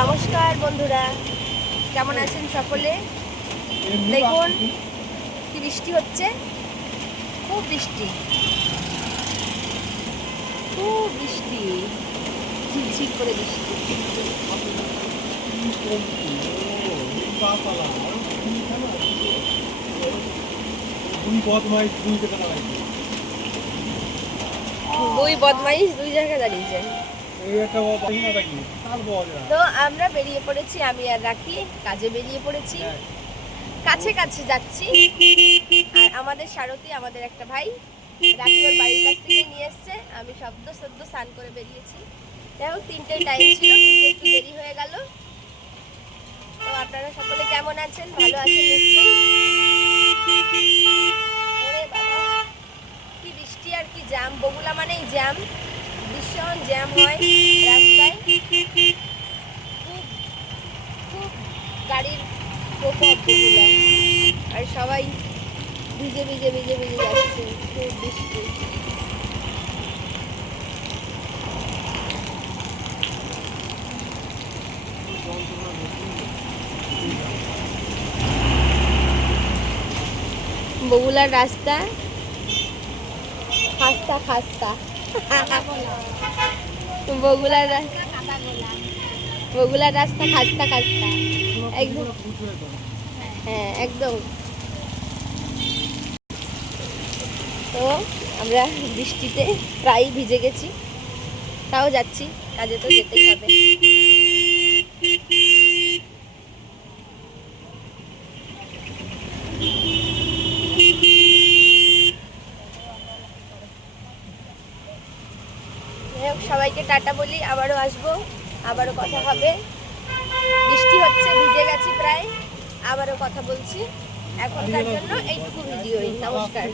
নমস্কার বন্ধুরা, কেমন আছেন সকলে? দেখুন কি বৃষ্টি হচ্ছে, খুব বৃষ্টি, খুব বৃষ্টি, ঝিরঝির করে বৃষ্টি। দুই বদমাইশ দুই জায়গায় দাঁড়িয়েছে। তো আমরা বেরিয়ে পড়েছি, আমি আর রাখি কাজে বেরিয়ে পড়েছি, কাছে কাছে যাচ্ছি। আর আমাদের সারথি, আমাদের একটা ভাই রাখি ওর বাড়ির কাছ থেকে নিয়ে এসছে। আমি সদ্য স্নান করে বেরিয়েছি। দেখো 3টের টাইম ছিল, কিন্তু একটু দেরি হয়ে গেল। তো আপনারা সকলে কেমন আছেন? ভালো আছেন নিশ্চয়ই। ওরে বাবা, কি বৃষ্টি আর কি জ্যাম! বগুলা মানেই জ্যাম, ভীষণ জ্যাম হয় রাস্তায়। খুব খুব গাড়ির প্রকোপ বগুলা, আর সবাই ভিজে ভিজে ভিজে ভিজে যাচ্ছে। খুব বৃষ্টি। বগুলার রাস্তা খাস্তা খাস্তা, বগুলার রাস্তা খাস্তা খাস্তা একদম। হ্যাঁ একদম। তো আমরা বৃষ্টিতে প্রায় ভিজে গেছি, তাও যাচ্ছি, কাজে তো যেতেই হবে। সবাইকে টাটা বলি, আবারও আসবো, আবারও কথা হবে। বৃষ্টি হচ্ছে, ভিজে গেছি প্রায়, আবারও কথা বলছি। এখনকার জন্য এইটুকু ভিডিওই। নমস্কার।